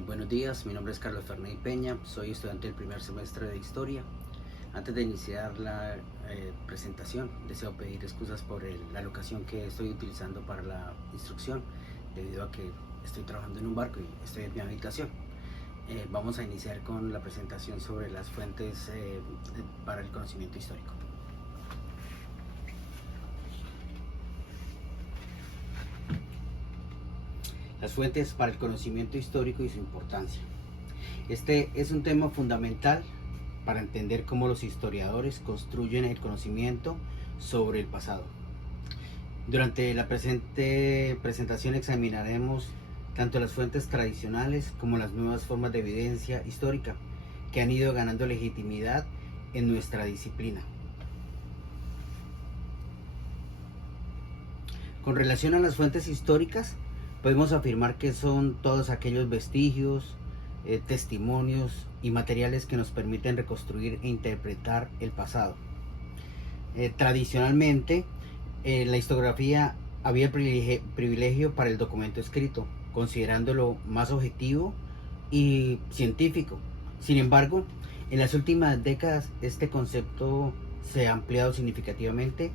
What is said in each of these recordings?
Buenos días, mi nombre es Carlos Fernández Peña, soy estudiante del primer semestre de Historia. Antes de iniciar la presentación, deseo pedir excusas por la locación que estoy utilizando para la instrucción, debido a que estoy trabajando en un barco y estoy en mi habitación. Vamos a iniciar con la presentación sobre las fuentes para el conocimiento histórico. Las fuentes para el conocimiento histórico y su importancia. Este es un tema fundamental para entender cómo los historiadores construyen el conocimiento sobre el pasado. Durante la presente presentación examinaremos tanto las fuentes tradicionales como las nuevas formas de evidencia histórica que han ido ganando legitimidad en nuestra disciplina. Con relación a las fuentes históricas, podemos afirmar que son todos aquellos vestigios, testimonios y materiales que nos permiten reconstruir e interpretar el pasado. Tradicionalmente, la historiografía había el privilegio para el documento escrito, considerándolo más objetivo y científico. Sin embargo, en las últimas décadas este concepto se ha ampliado significativamente,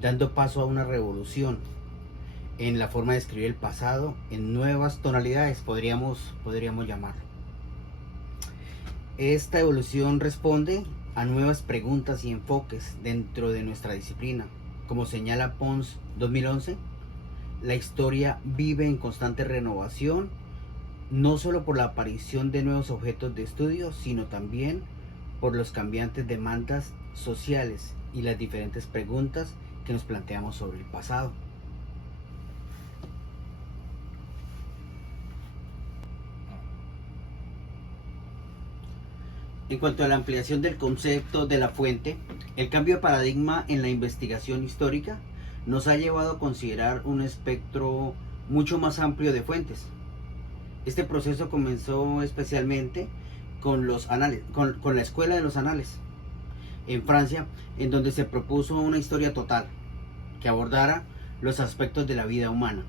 dando paso a una revolución en la forma de escribir el pasado en nuevas tonalidades, podríamos llamarlo. Esta evolución responde a nuevas preguntas y enfoques dentro de nuestra disciplina. Como señala Pons 2011, la historia vive en constante renovación, no solo por la aparición de nuevos objetos de estudio, sino también por las cambiantes demandas sociales y las diferentes preguntas que nos planteamos sobre el pasado. En cuanto a la ampliación del concepto de la fuente, el cambio de paradigma en la investigación histórica nos ha llevado a considerar un espectro mucho más amplio de fuentes. Este proceso comenzó especialmente con los anales, con la Escuela de los Anales en Francia, en donde se propuso una historia total que abordara los aspectos de la vida humana.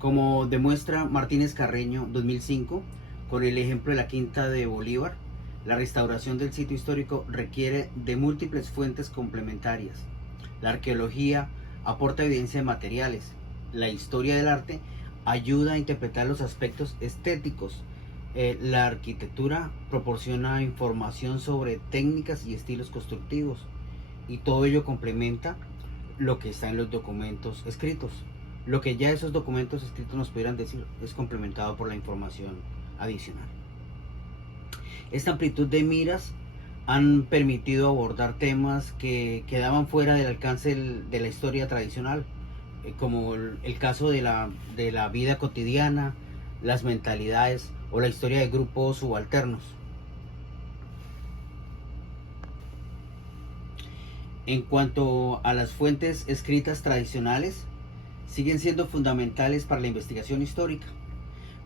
Como demuestra Martínez Carreño 2005, con el ejemplo de la Quinta de Bolívar, la restauración del sitio histórico requiere de múltiples fuentes complementarias. La arqueología aporta evidencia de materiales. La historia del arte ayuda a interpretar los aspectos estéticos. La arquitectura proporciona información sobre técnicas y estilos constructivos. Y todo ello complementa lo que está en los documentos escritos. Lo que ya esos documentos escritos nos pudieran decir es complementado por la información adicional. Esta amplitud de miras han permitido abordar temas que quedaban fuera del alcance de la historia tradicional, como el caso de la vida cotidiana, las mentalidades o la historia de grupos subalternos. En cuanto a las fuentes escritas tradicionales, siguen siendo fundamentales para la investigación histórica,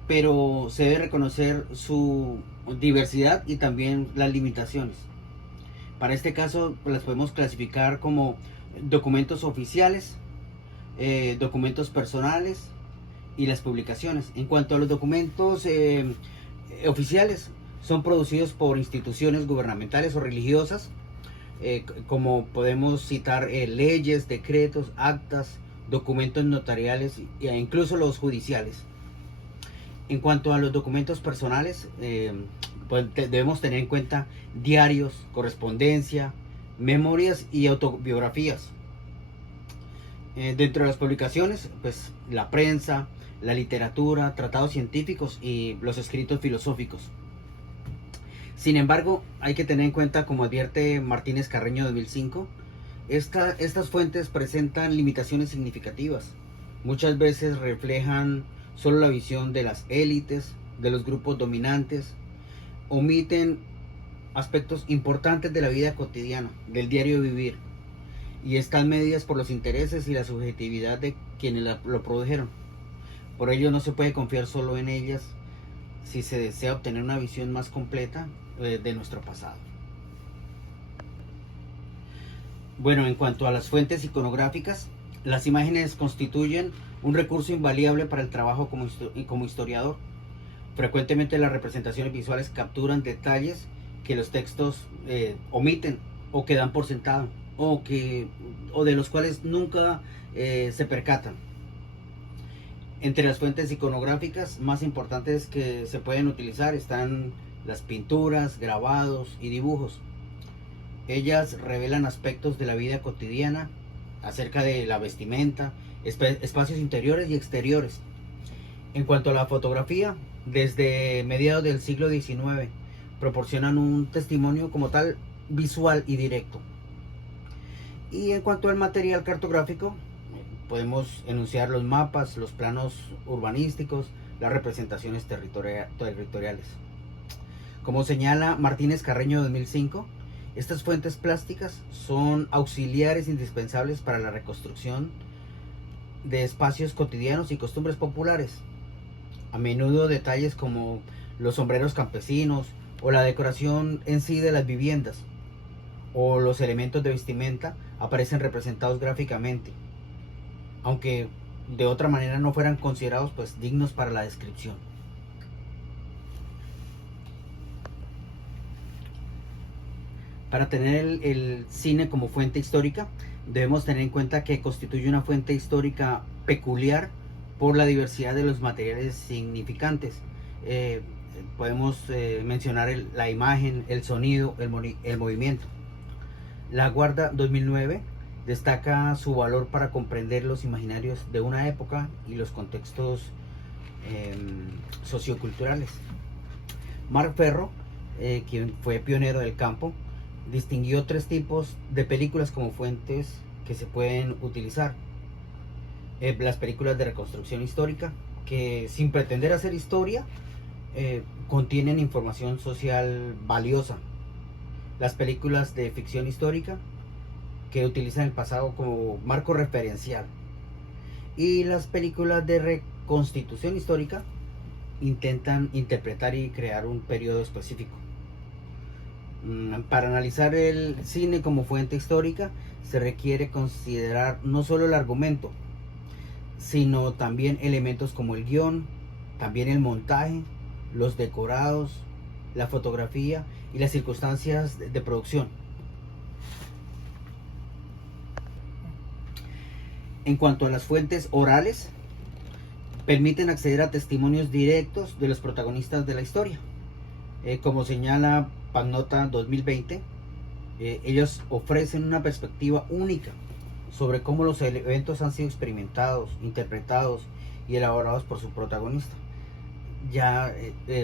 pero se debe reconocer su diversidad y también las limitaciones. Para este caso las podemos clasificar como documentos oficiales, documentos personales y las publicaciones. En cuanto a los documentos oficiales, son producidos por instituciones gubernamentales o religiosas, como podemos citar leyes, decretos, actas, documentos notariales e incluso los judiciales. En cuanto a los documentos personales, pues debemos tener en cuenta diarios, correspondencia, memorias y autobiografías. Dentro de las publicaciones, pues la prensa, la literatura, tratados científicos y los escritos filosóficos. Sin embargo, hay que tener en cuenta, como advierte Martínez Carreño 2005, estas fuentes presentan limitaciones significativas. Muchas veces reflejan solo la visión de las élites, de los grupos dominantes, omiten aspectos importantes de la vida cotidiana, del diario vivir, y están medidas por los intereses y la subjetividad de quienes lo produjeron. Por ello no se puede confiar solo en ellas si se desea obtener una visión más completa de nuestro pasado. Bueno, en cuanto a las fuentes iconográficas, las imágenes constituyen un recurso invaluable para el trabajo como historiador. Frecuentemente las representaciones visuales capturan detalles que los textos omiten o que dan por sentado o de los cuales nunca se percatan. Entre las fuentes iconográficas más importantes que se pueden utilizar están las pinturas, grabados y dibujos. Ellas revelan aspectos de la vida cotidiana, acerca de la vestimenta, espacios interiores y exteriores. En cuanto a la fotografía, desde mediados del siglo XIX proporcionan un testimonio como tal visual y directo. Y en cuanto al material cartográfico, podemos enunciar los mapas, los planos urbanísticos, las representaciones territoriales. Como señala Martínez Carreño 2005, estas fuentes plásticas son auxiliares indispensables para la reconstrucción de espacios cotidianos y costumbres populares. A menudo detalles como los sombreros campesinos o la decoración en sí de las viviendas o los elementos de vestimenta aparecen representados gráficamente, aunque de otra manera no fueran considerados pues dignos para la descripción. Para tener el cine como fuente histórica, debemos tener en cuenta que constituye una fuente histórica peculiar por la diversidad de los materiales significantes. Podemos mencionar la imagen, el sonido, el movimiento. La Guarda 2009 destaca su valor para comprender los imaginarios de una época y los contextos socioculturales. Marc Ferro, quien fue pionero del campo, distinguió 3 tipos de películas como fuentes que se pueden utilizar. Las películas de reconstrucción histórica, que sin pretender hacer historia, contienen información social valiosa. Las películas de ficción histórica, que utilizan el pasado como marco referencial. Y las películas de reconstitución histórica intentan interpretar y crear un periodo específico. Para analizar el cine como fuente histórica se requiere considerar no solo el argumento, sino también elementos como el guión, también el montaje, los decorados, la fotografía y las circunstancias de producción. En cuanto a las fuentes orales, permiten acceder a testimonios directos de los protagonistas de la historia. Como señala Pagnotta 2020, ellos ofrecen una perspectiva única sobre cómo los eventos han sido experimentados, interpretados y elaborados por su protagonista. Ya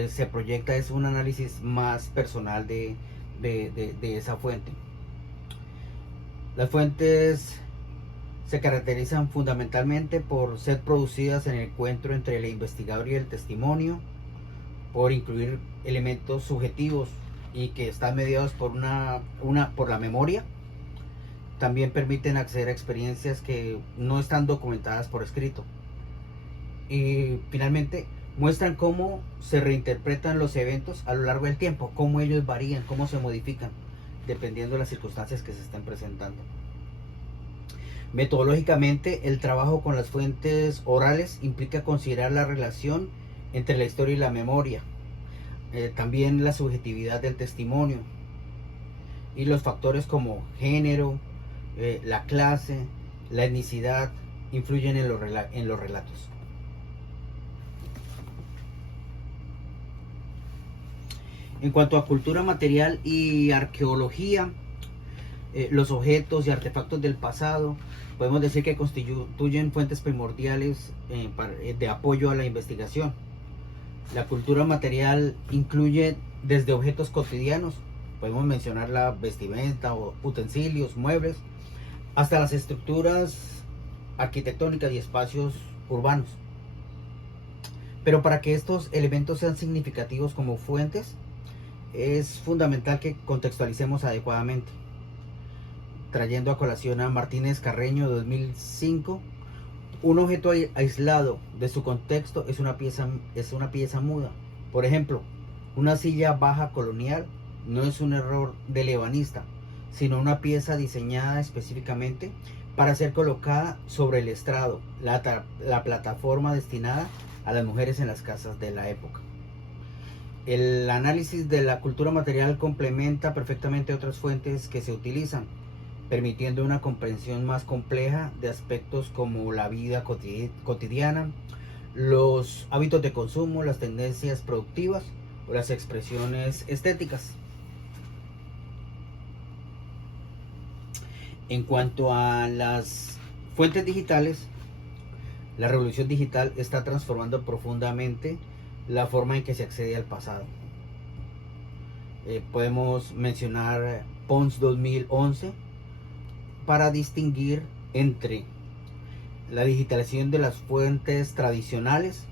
se proyecta es un análisis más personal de esa fuente. Las fuentes se caracterizan fundamentalmente por ser producidas en el encuentro entre el investigador y el testimonio, por incluir elementos subjetivos y que están mediados por por la memoria. También permiten acceder a experiencias que no están documentadas por escrito. Y finalmente muestran cómo se reinterpretan los eventos a lo largo del tiempo, cómo ellos varían, cómo se modifican, dependiendo de las circunstancias que se estén presentando. Metodológicamente, el trabajo con las fuentes orales implica considerar la relación entre la historia y la memoria, también la subjetividad del testimonio y los factores como género, la clase, la etnicidad influyen en los relatos. En cuanto a cultura material y arqueología, los objetos y artefactos del pasado podemos decir que constituyen fuentes primordiales de apoyo a la investigación. La cultura material incluye desde objetos cotidianos, podemos mencionar la vestimenta o utensilios, muebles, hasta las estructuras arquitectónicas y espacios urbanos. Pero para que estos elementos sean significativos como fuentes, es fundamental que contextualicemos adecuadamente. Trayendo a colación a Martínez Carreño 2005, un objeto aislado de su contexto es una pieza muda. Por ejemplo, una silla baja colonial no es un error del ebanista, sino una pieza diseñada específicamente para ser colocada sobre el estrado, la plataforma destinada a las mujeres en las casas de la época. El análisis de la cultura material complementa perfectamente otras fuentes que se utilizan, permitiendo una comprensión más compleja de aspectos como la vida cotidiana, los hábitos de consumo, las tendencias productivas o las expresiones estéticas. En cuanto a las fuentes digitales, la revolución digital está transformando profundamente la forma en que se accede al pasado. Podemos mencionar Pons 2011 para distinguir entre la digitalización de las fuentes tradicionales,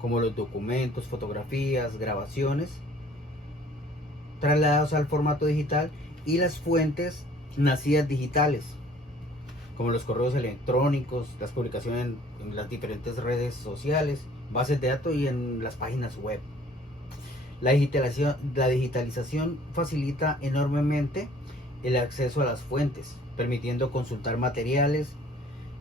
como los documentos, fotografías, grabaciones, trasladados al formato digital, y las fuentes nacidas digitales, como los correos electrónicos, las publicaciones en las diferentes redes sociales, bases de datos y en las páginas web. La digitalización facilita enormemente el acceso a las fuentes, permitiendo consultar materiales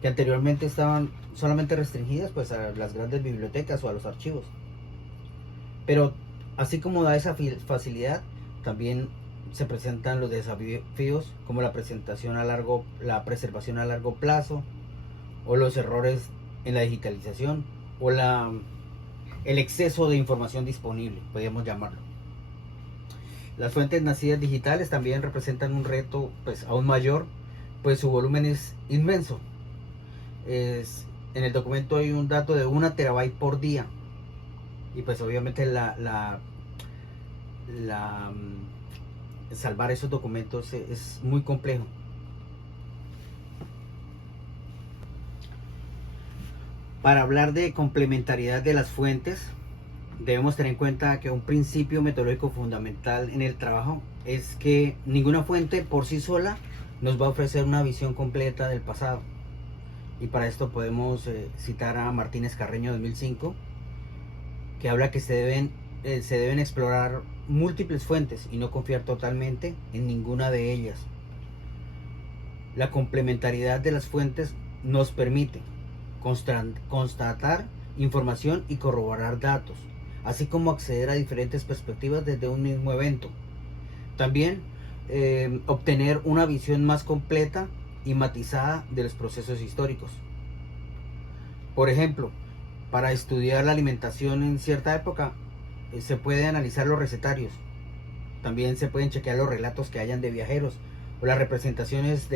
que anteriormente estaban solamente restringidas pues a las grandes bibliotecas o a los archivos. Pero así como da esa facilidad, también se presentan los desafíos como la preservación a largo plazo, o los errores en la digitalización, o el exceso de información disponible, podríamos llamarlo. Las fuentes nacidas digitales también representan un reto pues aún mayor, pues su volumen es inmenso. En el documento hay un dato de 1 terabyte por día, y pues obviamente salvar esos documentos es muy complejo. Para hablar de complementariedad de las fuentes, debemos tener en cuenta que un principio metodológico fundamental en el trabajo es que ninguna fuente por sí sola nos va a ofrecer una visión completa del pasado. Y para esto podemos citar a Martínez Carreño 2005, que habla que se deben explorar múltiples fuentes y no confiar totalmente en ninguna de ellas. La complementariedad de las fuentes nos permite constatar información y corroborar datos, así como acceder a diferentes perspectivas desde un mismo evento. También obtener una visión más completa y matizada de los procesos históricos. Por ejemplo, para estudiar la alimentación en cierta época, se puede analizar los recetarios. También se pueden chequear los relatos que hayan de viajeros o las representaciones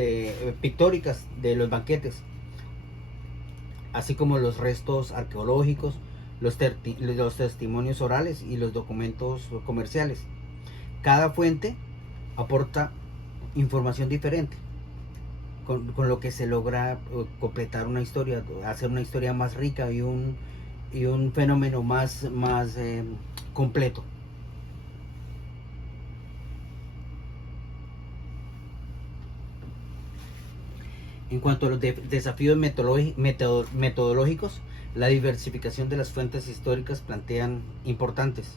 pictóricas de los banquetes, así como los restos arqueológicos, los testimonios orales y los documentos comerciales. Cada fuente aporta información diferente, con lo que se logra completar una historia, hacer una historia más rica y un fenómeno más completo. En cuanto a los desafíos metodológicos, la diversificación de las fuentes históricas plantean importantes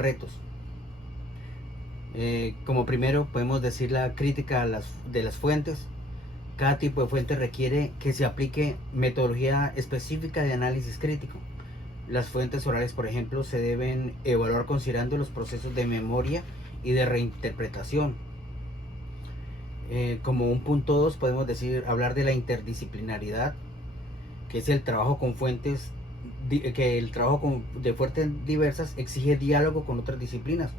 retos. Como primero podemos decir la crítica de las fuentes. Cada tipo de fuente requiere que se aplique metodología específica de análisis crítico. Las fuentes orales, por ejemplo, se deben evaluar considerando los procesos de memoria y de reinterpretación. Como un punto 2 podemos hablar de la interdisciplinaridad, que es el trabajo con fuentes, de fuentes diversas exige diálogo con otras disciplinas.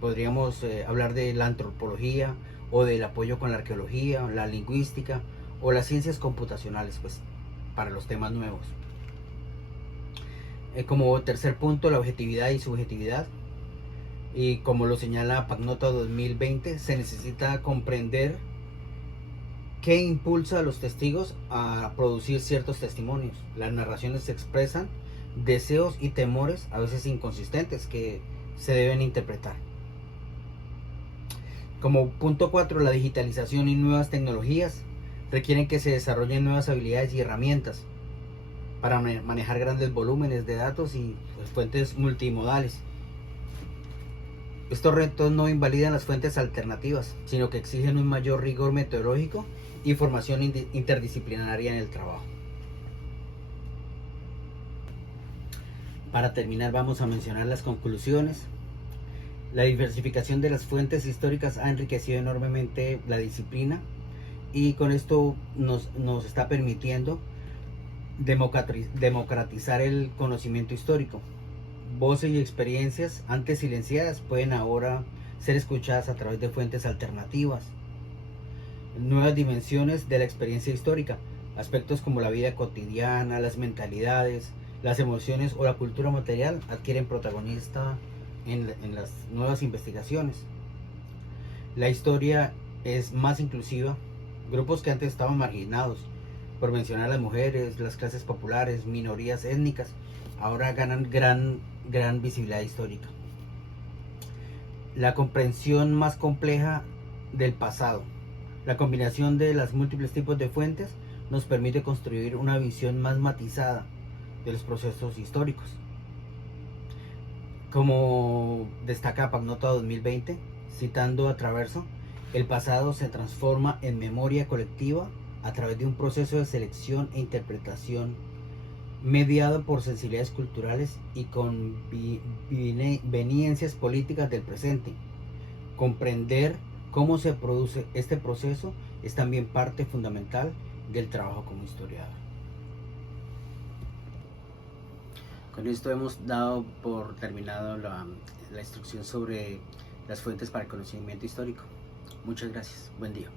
Podríamos hablar de la antropología, o del apoyo con la arqueología, la lingüística o las ciencias computacionales, pues para los temas nuevos. Como tercer punto, la objetividad y subjetividad. Y como lo señala Pagnotta 2020, se necesita comprender qué impulsa a los testigos a producir ciertos testimonios. Las narraciones expresan deseos y temores, a veces inconsistentes, que se deben interpretar. Como punto 4, la digitalización y nuevas tecnologías requieren que se desarrollen nuevas habilidades y herramientas para manejar grandes volúmenes de datos y pues, fuentes multimodales. Estos retos no invalidan las fuentes alternativas, sino que exigen un mayor rigor metodológico y formación interdisciplinaria en el trabajo. Para terminar, vamos a mencionar las conclusiones. La diversificación de las fuentes históricas ha enriquecido enormemente la disciplina y con esto nos está permitiendo democratizar el conocimiento histórico. Voces y experiencias antes silenciadas pueden ahora ser escuchadas a través de fuentes alternativas. Nuevas dimensiones de la experiencia histórica, aspectos como la vida cotidiana, las mentalidades, las emociones o la cultura material adquieren protagonista en las nuevas investigaciones. La historia es más inclusiva. Grupos que antes estaban marginados, por mencionar las mujeres, las clases populares, minorías étnicas, ahora ganan gran visibilidad histórica. La comprensión más compleja del pasado. La combinación de los múltiples tipos de fuentes nos permite construir una visión más matizada de los procesos históricos. Como destaca Pagnota 2020, citando a Traverso, el pasado se transforma en memoria colectiva a través de un proceso de selección e interpretación mediado por sensibilidades culturales y conveniencias políticas del presente. Comprender cómo se produce este proceso es también parte fundamental del trabajo como historiador. Con esto hemos dado por terminado la instrucción sobre las fuentes para el conocimiento histórico. Muchas gracias. Buen día.